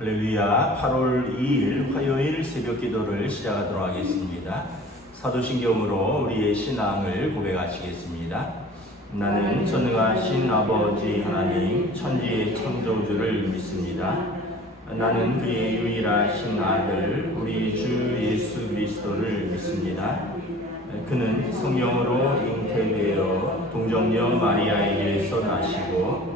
할렐루야. 8월 2일 화요일 새벽 기도를 시작하도록 하겠습니다. 사도신경으로 우리의 신앙을 고백하시겠습니다. 나는 전능하신 아버지 하나님 천지의 창조주를 믿습니다. 나는 그의 유일하신 아들 우리 주 예수 그리스도를 믿습니다. 그는 성령으로 잉태되어 동정녀 마리아에게서 나시고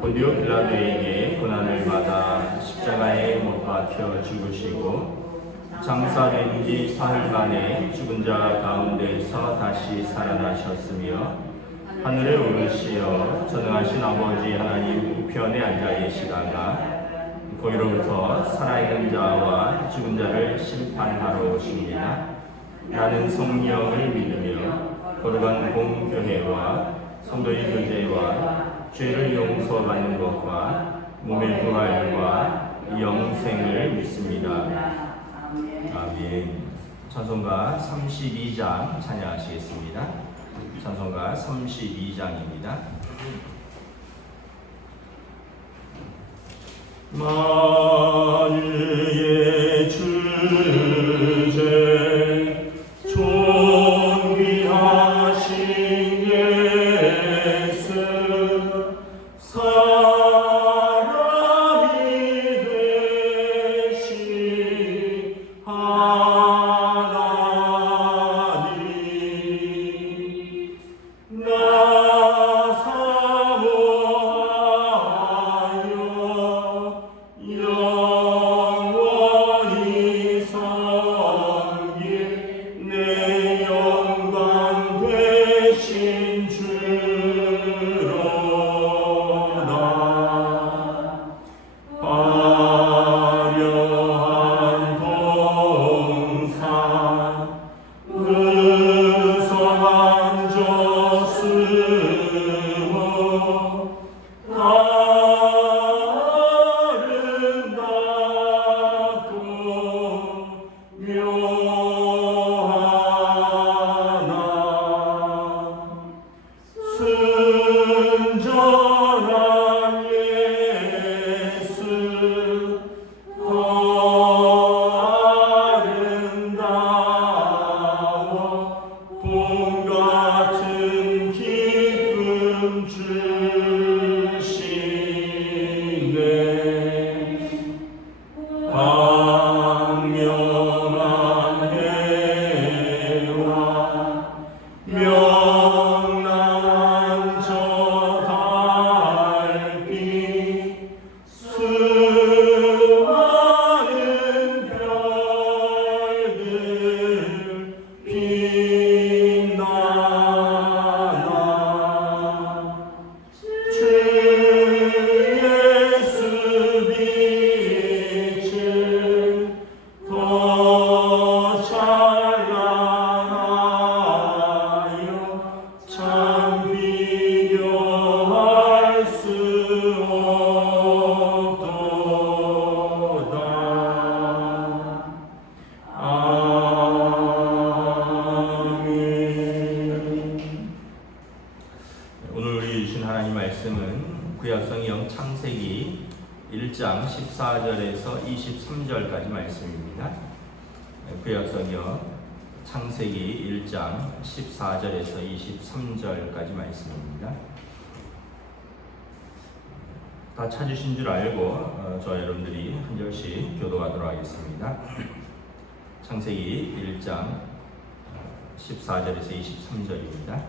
본디오 빌라도에게 고난을 받아 십자가에 못 박혀 죽으시고 장사된 지 사흘 만에 죽은 자 가운데서 다시 살아나셨으며 하늘에 오르시어 전능하신 아버지 하나님 우편에 앉아 계시다가 거기로부터 살아있는 자와 죽은 자를 심판하러 오십니다. 나는 성령을 믿으며 거룩한 공교회와 성도의 교제와 죄를 용서받는 것과 몸의 부활과 영생을 믿습니다. 아멘. 찬송가 32장 찬양하시겠습니다. 찬송가 32장입니다. 만유의 주제 존귀하신 예수 사람이 되신 하나님 나 사모하여 영원히 섬길 내 영광 되신 주로다. 화려한 동산 은성한 저승호 아름답고 묘하나 순전한 예수 더 아름다워 봄 같은 기쁨 주시네. 광명한 해와 명랑한 저 달빛 수많은 별들 빛나나 주 예수 빛은 더 찬란하여 참 비교할 수 없도다. 아멘. 오늘 우리 주신 하나님 말씀은 구약성경 창세기 1장 14절에서 23절까지 말씀입니다. 구약성경 창세기 1장 14절에서 23절까지 말씀입니다. 다 찾으신 줄 알고 저와 여러분들이 한 절씩 교도하도록 하겠습니다. 창세기 1장 14절에서 23절입니다.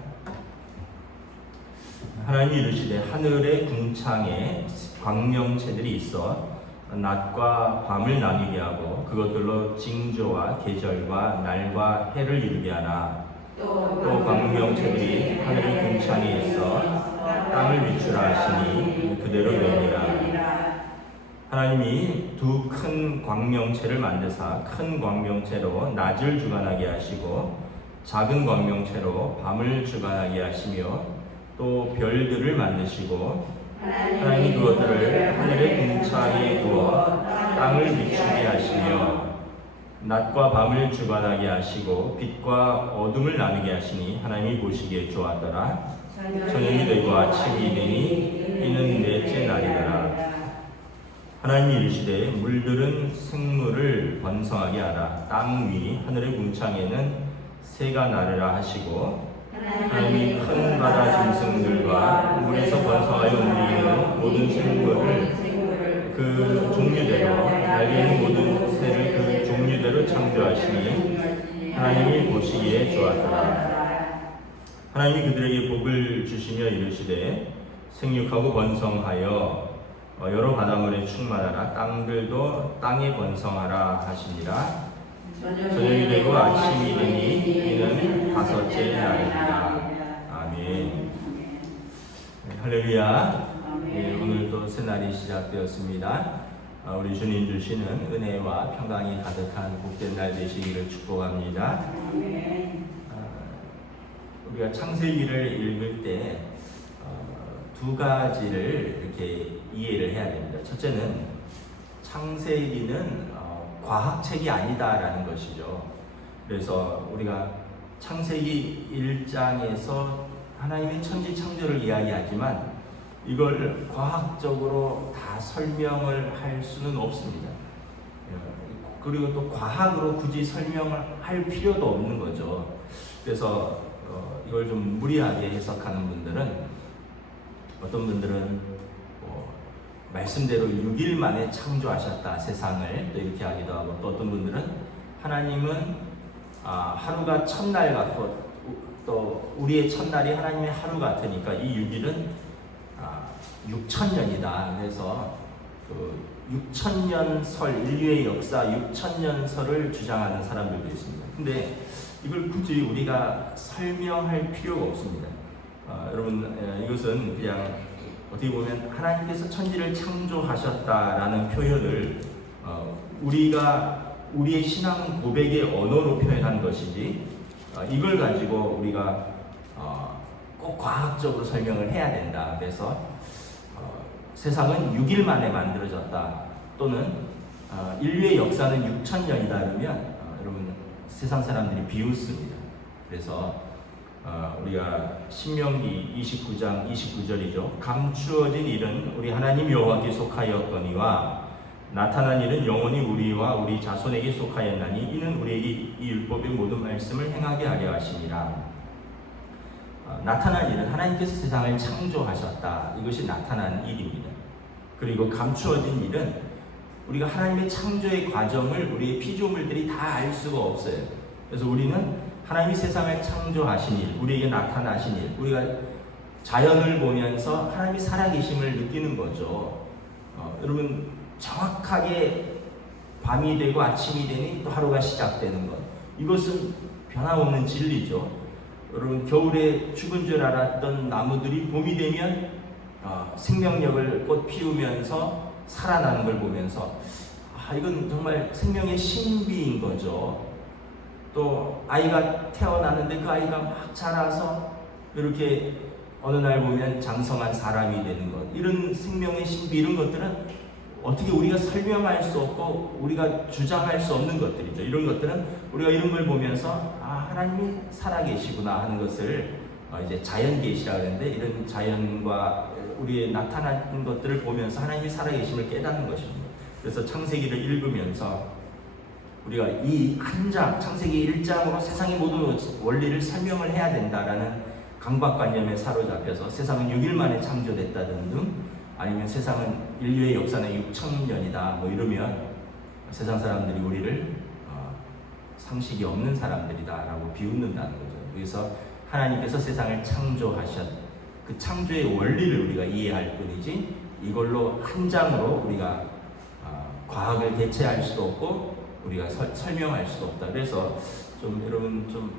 하나님이 이르시되 하늘의 궁창에 광명체들이 있어 낮과 밤을 나뉘게 하고 그것들로 징조와 계절과 날과 해를 이루게 하나 또 광명체들이 하늘의 궁창에 있어 땅을 비추라 하시니 그대로 되니라. 하나님이 두 큰 광명체를 만드사 큰 광명체로 낮을 주관하게 하시고 작은 광명체로 밤을 주관하게 하시며 또 별들을 만드시고 하나님이 그것들을 하늘의 궁창에 두어 땅을 비추게 하시며 낮과 밤을 주관하게 하시고 빛과 어둠을 나누게 하시니 하나님이 보시기에 좋았더라. 저녁이 되고 아침이 되니 이는 넷째 날이더라. 하나님이 이르시되 물들은 생물을 번성하게 하라. 땅 위 하늘의 궁창에는 새가 나르라 하시고 하나님이 큰 바다 짐승들과 물에서 번성하여 움직이는 모든 생물을 그 종류대로 날개 있는 모든 새를 그 종류대로 창조하시니 하나님이 보시기에 좋았더라. 하나님이 그들에게 복을 주시며 이르시되 생육하고 번성하여 여러 바닷물에 충만하라. 땅들도 땅에 번성하라 하시니라. 저녁이 되고 아침이 되니 이는 다섯째 날이다. 아멘. 할렐루야. 오늘도 새 날이 시작되었습니다. 우리 주님 주시는 은혜와 평강이 가득한 복된 날 되시기를 축복합니다. 우리가 창세기를 읽을 때 두 가지를 이렇게 이해를 해야 됩니다. 첫째는 창세기는 과학책이 아니다라는 것이죠. 그래서 우리가 창세기 1장에서 하나님의 천지 창조를 이야기하지만 이걸 과학적으로 다 설명을 할 수는 없습니다. 그리고 또 과학으로 굳이 설명을 할 필요도 없는 거죠. 그래서 이걸 좀 무리하게 해석하는 분들은, 어떤 분들은 말씀대로 6일 만에 창조하셨다 세상을, 또 이렇게 하기도 하고, 또 어떤 분들은 하나님은 하루가 첫날 같고 또 우리의 첫날이 하나님의 하루 같으니까 이 6일은 6천년이다. 그래서 그 6천년 설, 인류의 역사 6천년 설을 주장하는 사람들도 있습니다. 근데 이걸 굳이 우리가 설명할 필요가 없습니다. 여러분, 이것은 그냥 어떻게 보면 하나님께서 천지를 창조하셨다라는 표현을 우리가 우리의 신앙 고백의 언어로 표현한 것이지, 이걸 가지고 우리가 꼭 과학적으로 설명을 해야 된다. 그래서 세상은 6일 만에 만들어졌다, 또는 인류의 역사는 6천년이다 그러면 여러분, 세상 사람들이 비웃습니다. 그래서 우리가 신명기 29장 29절이죠. 감추어진 일은 우리 하나님 여호와께 속하였거니와 나타난 일은 영원히 우리와 우리 자손에게 속하였나니 이는 우리에게 이 율법의 모든 말씀을 행하게 하려 하심이라. 나타난 일은 하나님께서 세상을 창조하셨다. 이것이 나타난 일입니다. 그리고 감추어진 일은 우리가 하나님의 창조의 과정을 우리의 피조물들이 다 알 수가 없어요. 그래서 우리는 하나님이 세상을 창조하신 일, 우리에게 나타나신 일, 우리가 자연을 보면서 하나님이 살아계심을 느끼는 거죠. 여러분, 정확하게 밤이 되고 아침이 되니 또 하루가 시작되는 것, 이것은 변함없는 진리죠. 여러분, 겨울에 죽은 줄 알았던 나무들이 봄이 되면 생명력을 꽃 피우면서 살아나는 걸 보면서 이건 정말 생명의 신비인 거죠. 또 아이가 태어났는데 그 아이가 막 자라서 이렇게 어느 날 보면 장성한 사람이 되는 것, 이런 생명의 신비, 이런 것들은 어떻게 우리가 설명할 수 없고 우리가 주장할 수 없는 것들이죠. 이런 것들은 우리가 이런 걸 보면서 하나님이 살아계시구나 하는 것을 이제 자연계시라고 하는데, 이런 자연과 우리의 나타나는 것들을 보면서 하나님이 살아계심을 깨닫는 것입니다. 그래서 창세기를 읽으면서 우리가 이 한 장, 창세기 1장으로 세상의 모든 원리를 설명을 해야 된다라는 강박관념에 사로잡혀서 세상은 6일 만에 창조됐다든 등, 아니면 세상은 인류의 역사는 6천년이다 뭐 이러면 세상 사람들이 우리를 상식이 없는 사람들이다 라고 비웃는다는 거죠. 그래서 하나님께서 세상을 창조하셨, 그 창조의 원리를 우리가 이해할 뿐이지 이걸로 한 장으로 우리가 과학을 대체할 수도 없고 우리가 설명할 수도 없다. 그래서 좀 여러분 좀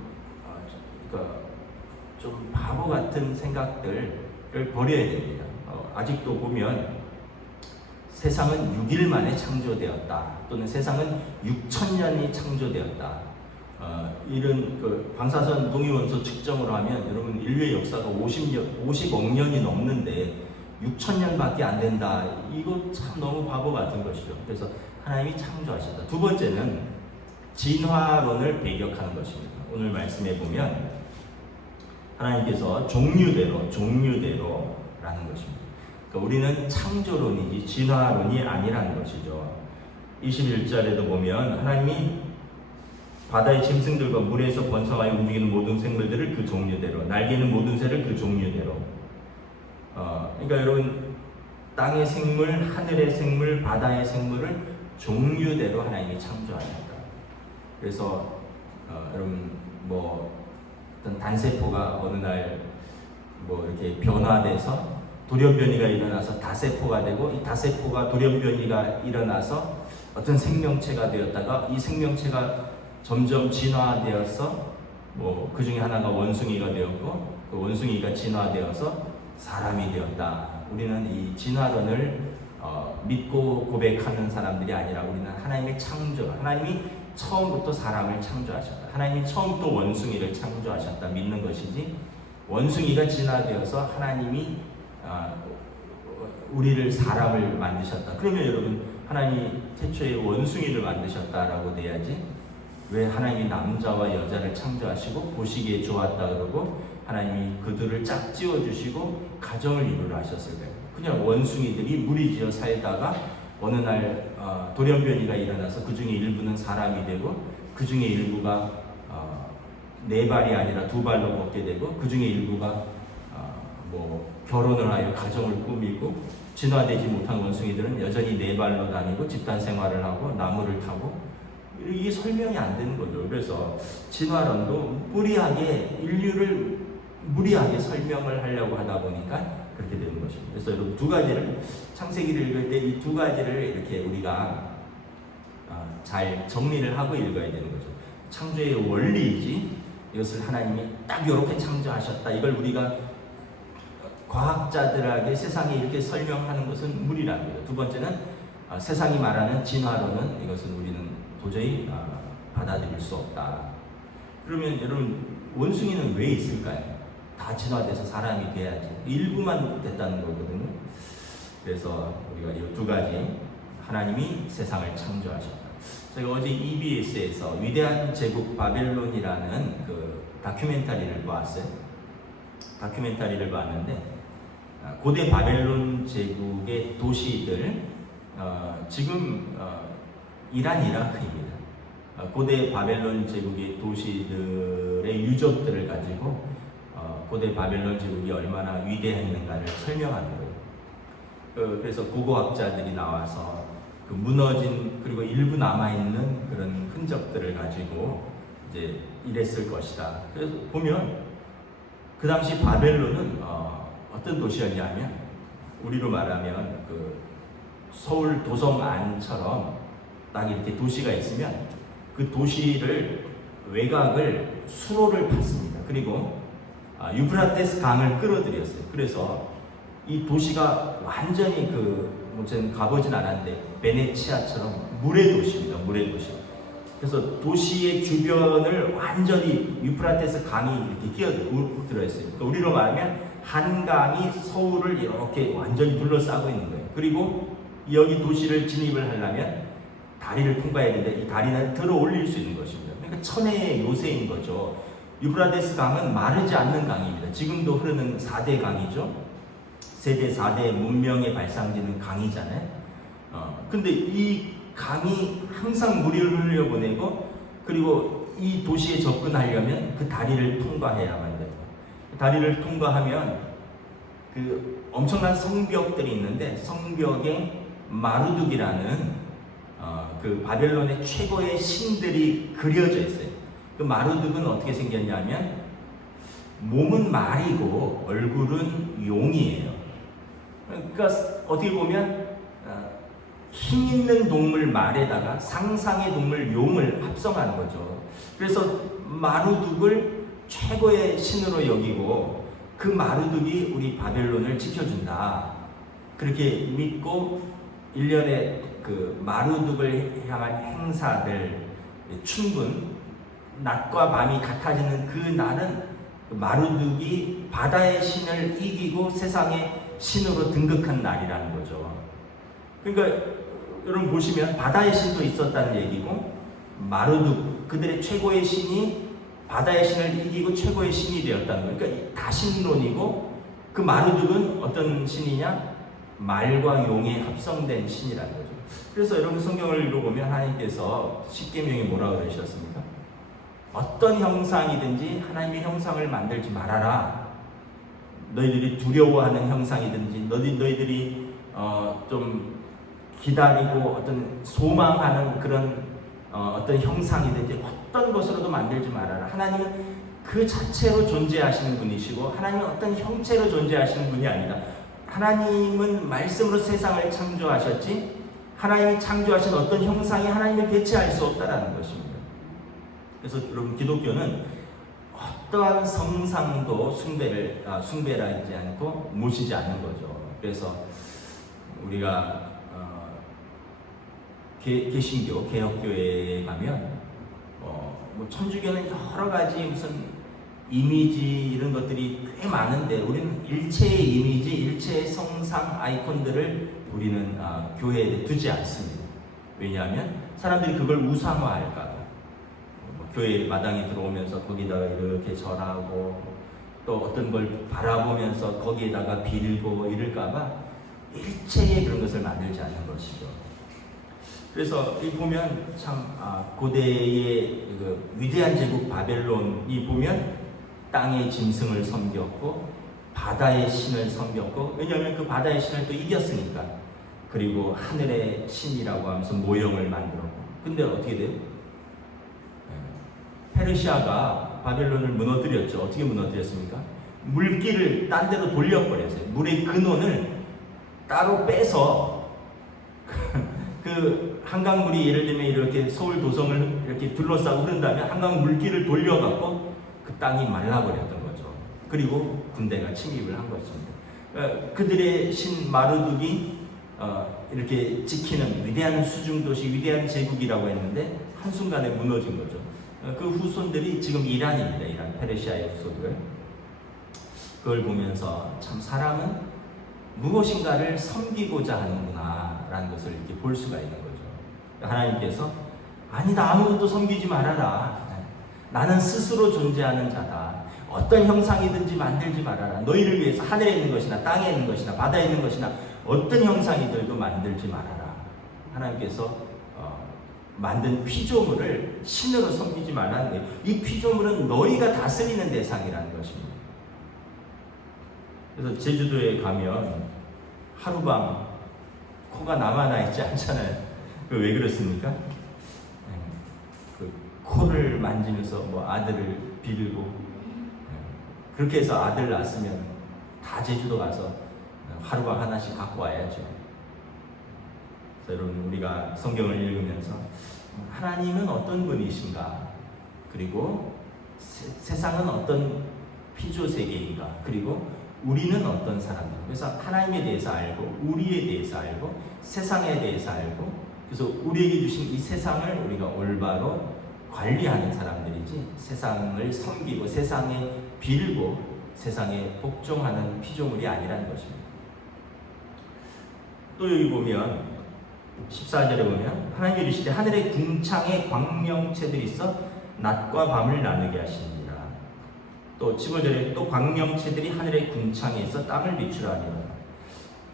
바보 같은 생각들을 버려야 됩니다. 아직도 보면 세상은 6일 만에 창조되었다, 또는 세상은 6천년이 창조되었다. 이런 그 방사선 동위원소 측정으로 하면 여러분, 인류의 역사가 50억 년이 넘는데 6천년밖에 안 된다. 이거 참 너무 바보 같은 것이죠. 그래서 하나님이 창조하셨다. 두 번째는 진화론을 배격하는 것입니다. 오늘 말씀해 보면 하나님께서 종류대로라는 것입니다. 그러니까 우리는 창조론이지 진화론이 아니라는 것이죠. 21절에도 보면 하나님이 바다의 짐승들과 물에서 번성하여 움직이는 모든 생물들을 그 종류대로, 날개는 모든 새를 그 종류대로. 그러니까 여러분, 땅의 생물, 하늘의 생물, 바다의 생물을 종류대로 하나님이 창조하셨다. 그래서 여러분 어떤 단세포가 어느 날 이렇게 변화돼서 돌연변이가 일어나서 다세포가 되고, 이 다세포가 돌연변이가 일어나서 어떤 생명체가 되었다가 이 생명체가 점점 진화되어서 그 중에 하나가 원숭이가 되었고, 그 원숭이가 진화되어서 사람이 되었다. 우리는 이 진화론을 믿고 고백하는 사람들이 아니라 우리는 하나님의 창조, 하나님이 처음부터 사람을 창조하셨다, 하나님이 처음부터 원숭이를 창조하셨다 믿는 것이지, 원숭이가 진화되어서 하나님이 우리를 사람을 만드셨다. 그러면 여러분, 하나님이 태초에 원숭이를 만드셨다라고 돼야지, 왜 하나님이 남자와 여자를 창조하시고 보시기에 좋았다 그러고 하나님이 그들을 짝지어 주시고 가정을 이루려 하셨을까요? 그냥 원숭이들이 무리지어 살다가 어느 날 돌연변이가 일어나서 그 중에 일부는 사람이 되고, 그 중에 일부가 4발이 아니라 2발로 걷게 되고, 그 중에 일부가 결혼을 하여 가정을 꾸미고, 진화되지 못한 원숭이들은 여전히 4발로 다니고 집단 생활을 하고 나무를 타고, 이게 설명이 안 되는 거죠. 그래서 진화론도 무리하게 인류를 무리하게 설명을 하려고 하다 보니까 그렇게 되는 것입니다. 그래서 여러분, 두 가지를, 창세기를 읽을 때 이 두 가지를 이렇게 우리가 잘 정리를 하고 읽어야 되는 거죠. 창조의 원리이지, 이것을 하나님이 딱 이렇게 창조하셨다, 이걸 우리가 과학자들에게 세상에 이렇게 설명하는 것은 무리라는 거예요. 두 번째는 세상이 말하는 진화론은, 이것은 우리는 도저히 받아들일 수 없다. 그러면 여러분, 원숭이는 왜 있을까요? 다 진화돼서 사람이 돼야지. 일부만 됐다는 거거든요. 그래서 우리가 이 두 가지, 하나님이 세상을 창조하셨다. 제가 어제 EBS에서 위대한 제국 바벨론이라는 그 다큐멘터리를 봤어요. 다큐멘터리를 봤는데, 고대 바벨론 제국의 도시들, 지금 이란, 이라크입니다. 고대 바벨론 제국의 도시들의 유적들을 가지고 고대 바벨론 제국이 얼마나 위대했는가를 설명하는 거예요. 그래서 고고학자들이 나와서 그 무너진, 그리고 일부 남아있는 그런 흔적들을 가지고 이제 이랬을 것이다. 그래서 보면 그 당시 바벨론은 어떤 도시였냐면, 우리로 말하면 그 서울 도성 안처럼 딱 이렇게 도시가 있으면 그 도시를, 외곽을 수로를 팠습니다. 그리고 유프라테스 강을 끌어들였어요. 그래서 이 도시가 완전히 저는 가보진 않았는데 베네치아처럼 물의 도시입니다. 물의 도시. 그래서 도시의 주변을 완전히 유프라테스 강이 이렇게 끼어들어 있어요. 그러니까 우리로 말하면 한강이 서울을 이렇게 완전히 둘러싸고 있는 거예요. 그리고 여기 도시를 진입을 하려면 다리를 통과해야 되는데 이 다리는 들어 올릴 수 있는 것입니다. 그러니까 천혜의 요새인 거죠. 유프라테스 강은 마르지 않는 강입니다. 지금도 흐르는 4대 강이죠. 세계 4대 문명의 발상지는 강이잖아요. 근데 이 강이 항상 물을 흘려보내고, 그리고 이 도시에 접근하려면 그 다리를 통과해야만 돼요. 다리를 통과하면 그 엄청난 성벽들이 있는데, 성벽에 마루둑이라는 그 바벨론의 최고의 신들이 그려져 있어요. 그 마루둑은 어떻게 생겼냐면, 몸은 말이고 얼굴은 용이에요. 그러니까 어떻게 보면 힘 있는 동물 말에다가 상상의 동물 용을 합성한 거죠. 그래서 마루둑을 최고의 신으로 여기고, 그 마루둑이 우리 바벨론을 지켜준다, 그렇게 믿고 1년에 그 마루둑을 향한 행사들, 춘분, 낮과 밤이 같아지는 그 날은 마루둑이 바다의 신을 이기고 세상의 신으로 등극한 날이라는 거죠. 그러니까 여러분 보시면 바다의 신도 있었다는 얘기고, 마루둑, 그들의 최고의 신이 바다의 신을 이기고 최고의 신이 되었다는 거예요. 그러니까 다신론이고, 그 마루둑은 어떤 신이냐? 말과 용의 합성된 신이라는 거죠. 그래서 여러분 성경을 읽어보면 하나님께서 십계명에 뭐라고 그러셨습니까? 어떤 형상이든지 하나님의 형상을 만들지 말아라. 너희들이 두려워하는 형상이든지 너희들이 좀 기다리고 어떤 소망하는 그런 어떤 형상이든지 어떤 것으로도 만들지 말아라. 하나님은 그 자체로 존재하시는 분이시고 하나님은 어떤 형체로 존재하시는 분이 아니다. 하나님은 말씀으로 세상을 창조하셨지 하나님이 창조하신 어떤 형상이 하나님을 대체할 수 없다라는 것입니다. 그래서 여러분 기독교는 어떠한 성상도 숭배하지 않고 모시지 않는 거죠. 그래서 우리가 개신교, 개혁교회에 가면 뭐 천주교는 여러 가지 무슨 이미지 이런 것들이 꽤 많은데 우리는 일체의 이미지, 일체의 성상 아이콘들을 우리는 교회에 두지 않습니다. 왜냐하면 사람들이 그걸 우상화할까 봐. 교회 마당에 들어오면서 거기다가 이렇게 절하고 또 어떤 걸 바라보면서 거기에다가 빌고 이럴까 봐 일체의 그런 것을 만들지 않는 것이죠. 그래서 이 보면 참 고대의 그 위대한 제국 바벨론이 보면 땅의 짐승을 섬겼고 바다의 신을 섬겼고 왜냐하면 그 바다의 신을 또 이겼으니까 그리고 하늘의 신이라고 하면서 모형을 만들었고 근데 어떻게 돼요? 페르시아가 바벨론을 무너뜨렸죠. 어떻게 무너뜨렸습니까? 물길을 딴 데로 돌려버렸어요. 물의 근원을 따로 빼서 그 한강물이 예를 들면 이렇게 서울 도성을 이렇게 둘러싸고 흐른다면 한강 물길을 돌려갖고 그 땅이 말라버렸던 거죠. 그리고 군대가 침입을 한 것입니다. 그들의 신 마르둑이 이렇게 지키는 위대한 수중도시, 위대한 제국이라고 했는데 한순간에 무너진 거죠. 그 후손들이 지금 이란입니다. 이란, 페르시아의 후손들. 그걸 보면서 참 사람은 무엇인가를 섬기고자 하는구나 라는 것을 이렇게 볼 수가 있는 거죠. 하나님께서 아니 나 아무것도 섬기지 말아라. 나는 스스로 존재하는 자다. 어떤 형상이든지 만들지 말아라. 너희를 위해서 하늘에 있는 것이나 땅에 있는 것이나 바다에 있는 것이나 어떤 형상이들도 만들지 말아라. 하나님께서 만든 피조물을 신으로 섬기지 말라는 거예요. 이 피조물은 너희가 다스리는 대상이라는 것입니다. 그래서 제주도에 가면 하루방 코가 남아나 있지 않잖아요. 왜 그렇습니까? 그 코를 만지면서 뭐 아들을 빌고 그렇게 해서 아들 낳았으면 다 제주도 가서 하루방 하나씩 갖고 와야죠. 여러분 우리가 성경을 읽으면서 하나님은 어떤 분이신가 그리고 세상은 어떤 피조 세계인가 그리고 우리는 어떤 사람들 그래서 하나님에 대해서 알고 우리에 대해서 알고 세상에 대해서 알고 그래서 우리에게 주신 이 세상을 우리가 올바로 관리하는 사람들이지 세상을 섬기고 세상에 빌고 세상에 복종하는 피조물이 아니라는 것입니다. 또 여기 보면 14절에 보면 하나님이 이르시되 하늘의 궁창에 광명체들이 있어 낮과 밤을 나누게 하시니라. 또 15절에 또 광명체들이 하늘의 궁창에 있어 땅을 비추라니라.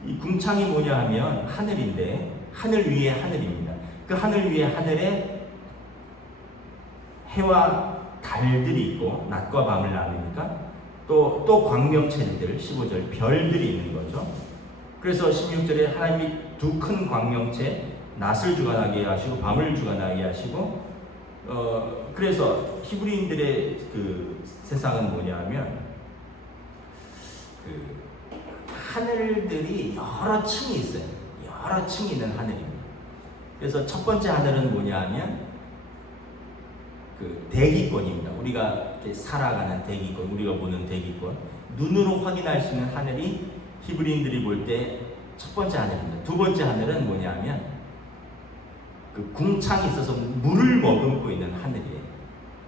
이 궁창이 뭐냐 하면 하늘인데 하늘 위에 하늘입니다. 그 하늘 위에 하늘에 해와 달들이 있고 낮과 밤을 나누니까 또 광명체들 15절 별들이 있는 거죠. 그래서 16절에 하나님이 두 큰 광명체 낮을 주관하게 하시고 밤을 주관하게 하시고 그래서 히브리인들의 그 세상은 뭐냐면 그 하늘들이 여러 층이 있어요. 여러 층이 있는 하늘입니다. 그래서 첫 번째 하늘은 뭐냐면 그 대기권입니다. 우리가 이렇게 살아가는 대기권, 우리가 보는 대기권, 눈으로 확인할 수 있는 하늘이 히브리인들이 볼 때 첫 번째 하늘입니다. 두 번째 하늘은 뭐냐면 그 궁창이 있어서 물을 머금고 있는 하늘이에요.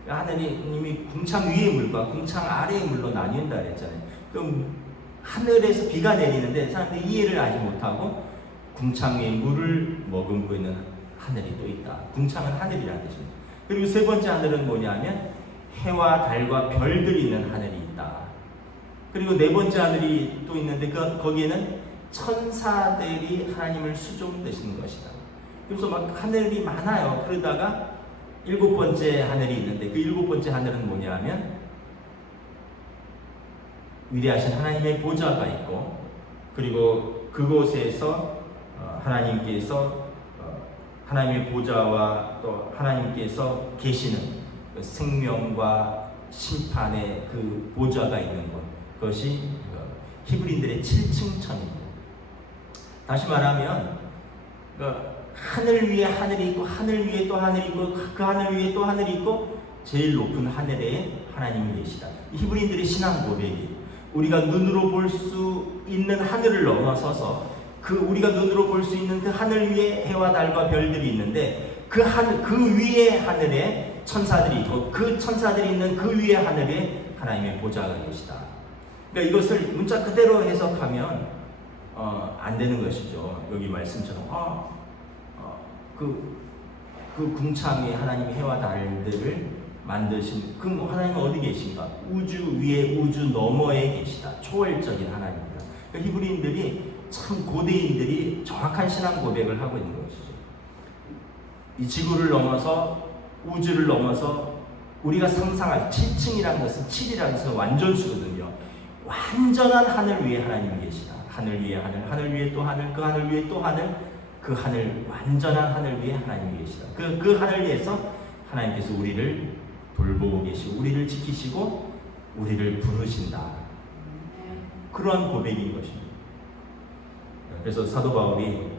하늘이 궁창 위의 물과 궁창 아래의 물로 나뉜다 그랬잖아요. 그럼 하늘에서 비가 내리는데 사람들이 이해를 하지 못하고 궁창 위에 물을 머금고 있는 하늘이 또 있다. 궁창은 하늘이라는 뜻입니다. 그리고 세 번째 하늘은 뭐냐면 해와 달과 별들이 있는 하늘이 있다. 그리고 네 번째 하늘이 또 있는데 거기에는 천사들이 하나님을 수종드시는 것이다. 그래서 막 하늘이 많아요. 그러다가 7번째 하늘이 있는데 그 7번째 하늘은 뭐냐면 위대하신 하나님의 보좌가 있고, 그리고 그곳에서 하나님께서 하나님의 보좌와 또 하나님께서 계시는 그 생명과 심판의 그 보좌가 있는 곳, 그것이 히브리인들의 7층 천입니다. 다시 말하면 하늘 위에 하늘이 있고, 하늘 위에 또 하늘이 있고, 그 하늘 위에 또 하늘이 있고, 제일 높은 하늘에 하나님이 계시다. 히브리인들의 신앙 고백이 우리가 눈으로 볼 수 있는 하늘을 넘어서서 우리가 눈으로 볼 수 있는 그 하늘 위에 해와 달과 별들이 있는데 그 위에 하늘에 천사들이 있고, 그 천사들이 있는 그 위에 하늘에 하나님의 보좌가 계시다. 그러니까 이것을 문자 그대로 해석하면 안 되는 것이죠. 여기 말씀처럼 그 궁창에 하나님이 해와 달들을 만드신 하나님은 어디 계신가? 우주 위에 우주 너머에 계시다. 초월적인 하나님입니다. 그러니까 히브리인들이 참 고대인들이 정확한 신앙 고백을 하고 있는 것이죠. 이 지구를 넘어서 우주를 넘어서 우리가 상상할 7층이라는 것은 7이라는 것은 완전수거든요. 완전한 하늘 위에 하나님이 계시다. 하늘 위에 하늘, 하늘 위에 또 하늘, 그 하늘 위에 또 하늘, 그 하늘, 완전한 하늘 위에 하나님이 계시다. 그 하늘 위에서 하나님께서 우리를 돌보고 계시고, 우리를 지키시고, 우리를 부르신다. 그러한 고백인 것입니다. 그래서 사도 바울이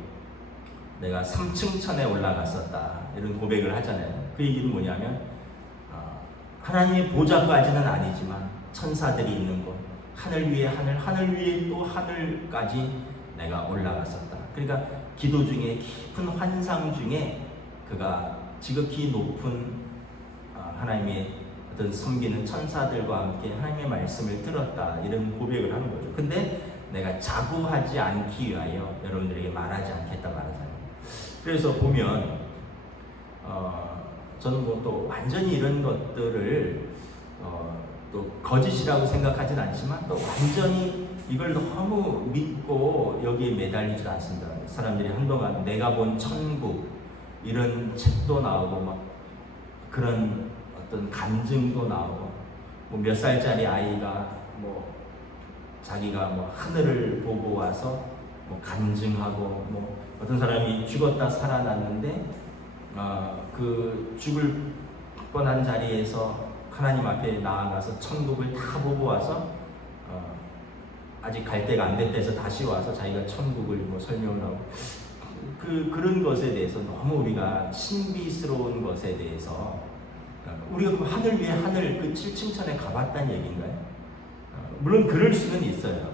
내가 3층 천에 올라갔었다, 이런 고백을 하잖아요. 그 얘기는 뭐냐면 하나님의 보좌까지는 아니지만 천사들이 있는 곳, 하늘 위에 하늘, 하늘 위에 또 하늘까지 내가 올라갔었다. 그러니까 기도 중에, 깊은 환상 중에 그가 지극히 높은 하나님의 어떤 섬기는 천사들과 함께 하나님의 말씀을 들었다, 이런 고백을 하는 거죠. 근데 내가 자고하지 않기 위하여 여러분들에게 말하지 않겠다 말하잖아요. 그래서 보면 저는 또 완전히 이런 것들을 또 거짓이라고 생각하진 않지만 또 완전히 이걸 너무 믿고 여기에 매달리지 않습니다. 사람들이 한동안 내가 본 천국 이런 책도 나오고 막 그런 어떤 간증도 나오고, 몇 살짜리 아이가 자기가 하늘을 보고 와서 간증하고, 어떤 사람이 죽었다 살아났는데 그 죽을 뻔한 자리에서 하나님 앞에 나아가서 천국을 다 보고 와서 아직 갈 때가 안 됐다 해서 다시 와서 자기가 천국을 설명을 하고, 그런 것에 대해서 너무 우리가 신비스러운 것에 대해서 우리가 그 하늘 위에 하늘, 그 7층 천에 가봤다는 얘기인가요? 물론 그럴 수는 있어요.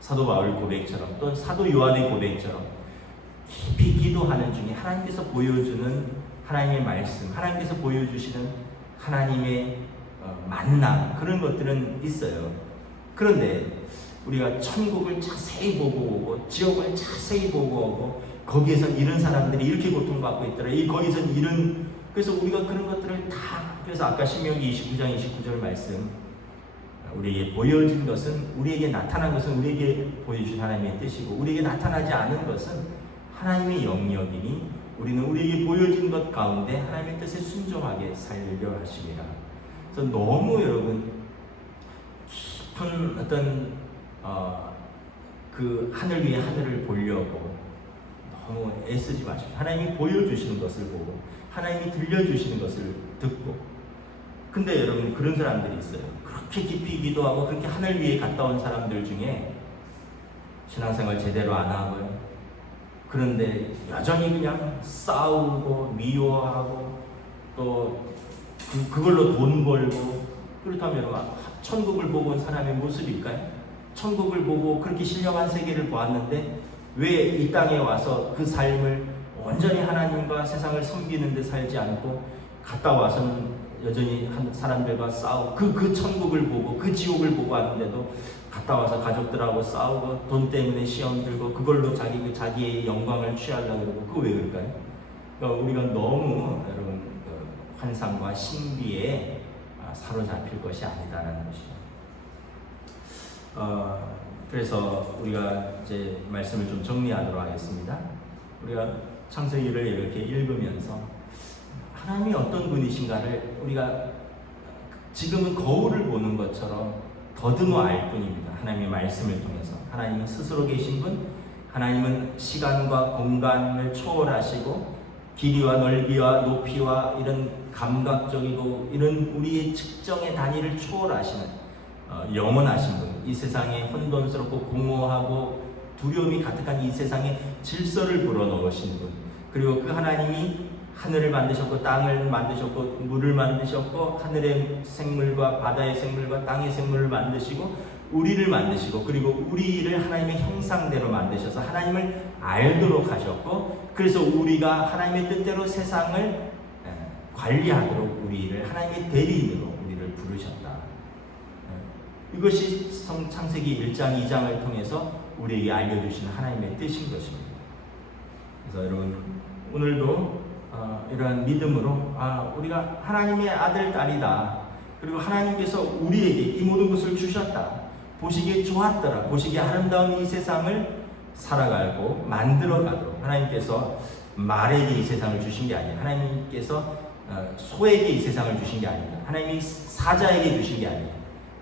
사도 바울 고백처럼, 또 사도 요한의 고백처럼 깊이 기도하는 중에 하나님께서 보여주는 하나님의 말씀, 하나님께서 보여주시는 하나님의 만남, 그런 것들은 있어요. 그런데 우리가 천국을 자세히 보고 오고, 지옥을 자세히 보고 오고, 거기에서 이런 사람들이 이렇게 고통받고 있더라, 거기서는 이런, 그래서 우리가 그런 것들을 다, 그래서 아까 신명기 29장 29절 말씀, 우리에게 보여진 것은, 우리에게 나타난 것은 우리에게 보여주신 하나님의 뜻이고, 우리에게 나타나지 않은 것은 하나님의 영역이니 우리는 우리에게 보여진 것 가운데 하나님의 뜻에 순종하게 살려 하시리라. 그래서 너무 여러분 깊은 어떤 그 하늘 위에 하늘을 보려고 너무 애쓰지 마십시오. 하나님이 보여주시는 것을 보고, 하나님이 들려주시는 것을 듣고. 근데 여러분, 그런 사람들이 있어요. 그렇게 깊이 기도하고 그렇게 하늘 위에 갔다 온 사람들 중에 신앙생활 제대로 안 하고요, 그런데 여전히 그냥 싸우고 미워하고 또 그걸로 돈 벌고, 그렇다면 천국을 보고 온 사람의 모습일까요? 천국을 보고 그렇게 신령한 세계를 보았는데 왜 이 땅에 와서 그 삶을 온전히 하나님과 세상을 섬기는 데 살지 않고 갔다 와서는 여전히 사람들과 싸우고, 그 천국을 보고 그 지옥을 보고 왔는데도 갔다 와서 가족들하고 싸우고 돈 때문에 시험 들고 그걸로 자기의 영광을 취하려고 그러고, 그거 왜 그럴까요? 그러니까 우리가 너무 여러분 환상과 신비에 사로잡힐 것이 아니다라는 것이죠. 그래서 우리가 이제 말씀을 좀 정리하도록 하겠습니다. 우리가 창세기를 이렇게 읽으면서 하나님이 어떤 분이신가를 우리가 지금은 거울을 보는 것처럼 더듬어 알 뿐입니다. 하나님의 말씀을 통해서 하나님은 스스로 계신 분, 하나님은 시간과 공간을 초월하시고 길이와 넓이와 높이와 이런 감각적이고 이런 우리의 측정의 단위를 초월하시는 영원하신 분, 이 세상에 혼돈스럽고 공허하고 두려움이 가득한 이 세상에 질서를 불어넣으신 분, 그리고 그 하나님이 하늘을 만드셨고 땅을 만드셨고 물을 만드셨고 하늘의 생물과 바다의 생물과 땅의 생물을 만드시고 우리를 만드시고 그리고 우리를 하나님의 형상대로 만드셔서 하나님을 알도록 하셨고, 그래서 우리가 하나님의 뜻대로 세상을 관리하도록 우리를 하나님의 대리인으로 우리를 부르셨다. 이것이 창세기 1장 2장을 통해서 우리에게 알려주신 하나님의 뜻인 것입니다. 그래서 여러분 오늘도 이러한 믿음으로 우리가 하나님의 아들, 딸이다. 그리고 하나님께서 우리에게 이 모든 것을 주셨다. 보시기에 좋았더라. 보시기에 아름다운 이 세상을 살아가고 만들어가도록 하나님께서 말에게 이 세상을 주신 게 아니에요. 하나님께서 소에게 이 세상을 주신 게 아닙니다. 하나님이 사자에게 주신 게 아니에요.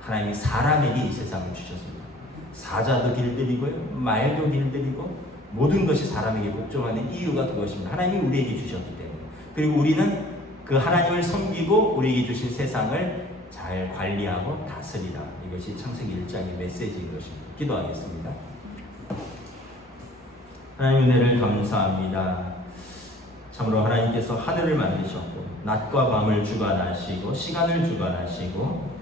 하나님이 사람에게 이 세상을 주셨습니다. 사자도 길들이고요, 말도 길들이고 모든 것이 사람에게 복종하는 이유가 그것입니다. 하나님이 우리에게 주셨기 때문에. 그리고 우리는 그 하나님을 섬기고 우리에게 주신 세상을 잘 관리하고 다스리라. 이것이 창세기 1장의 메시지인 것입니다. 기도하겠습니다. 하나님 은혜를 감사합니다. 참으로 하나님께서 하늘을 만드셨고 낮과 밤을 주관하시고 시간을 주관하시고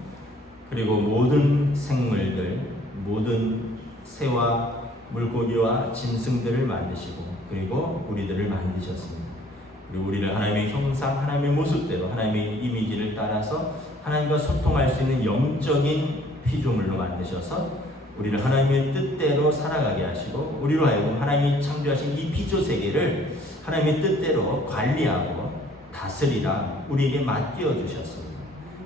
그리고 모든 생물들, 모든 새와 물고기와 짐승들을 만드시고 그리고 우리들을 만드셨습니다. 그리고 우리를 하나님의 형상, 하나님의 모습대로 하나님의 이미지를 따라서 하나님과 소통할 수 있는 영적인 피조물로 만드셔서 우리를 하나님의 뜻대로 살아가게 하시고 우리로 하여금 하나님이 창조하신 이 피조 세계를 하나님의 뜻대로 관리하고 다스리라 우리에게 맡겨 주셨습니다.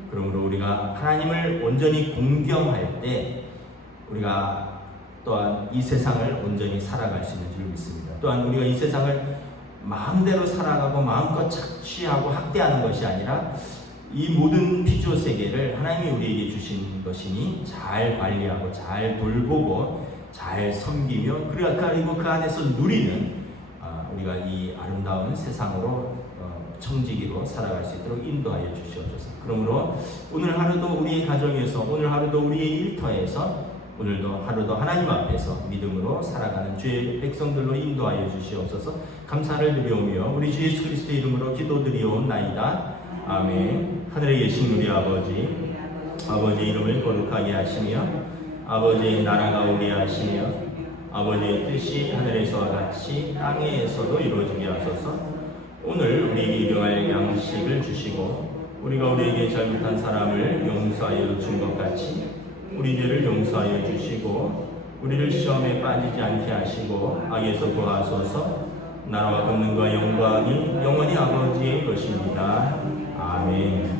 그러므로 우리가 하나님을 온전히 공경할 때 우리가 또한 이 세상을 온전히 살아갈 수 있는 줄 믿습니다. 또한 우리가 이 세상을 마음대로 살아가고 마음껏 착취하고 학대하는 것이 아니라 이 모든 피조 세계를 하나님이 우리에게 주신 것이니 잘 관리하고 잘 돌보고 잘 섬기며 그리고 그 안에서 누리는 우리가 이 아름다운 세상으로 청지기로 살아갈 수 있도록 인도하여 주시옵소서. 그러므로 오늘 하루도 우리의 가정에서 오늘 하루도 우리의 일터에서 오늘도 하루도 하나님 앞에서 믿음으로 살아가는 주의 백성들로 인도하여 주시옵소서. 감사를 드리오며 우리 주 예수 그리스도의 이름으로 기도드리옵나이다. 아멘. 하늘에 계신 우리 아버지, 아버지의 이름을 거룩하게 하시며 아버지의 나라가 오게 하시며 아버지의 뜻이 하늘에서와 같이 땅에서도 이루어지게 하소서. 오늘 우리에게 일용할 양식을 주시고 우리가 우리에게 잘못한 사람을 용서하여 준 것 같이 우리 죄를 용서하여 주시고 우리를 시험에 빠지지 않게 하시고 악에서 구하소서. 나라와 권능과 영광이 영원히 아버지의 것입니다. 아멘.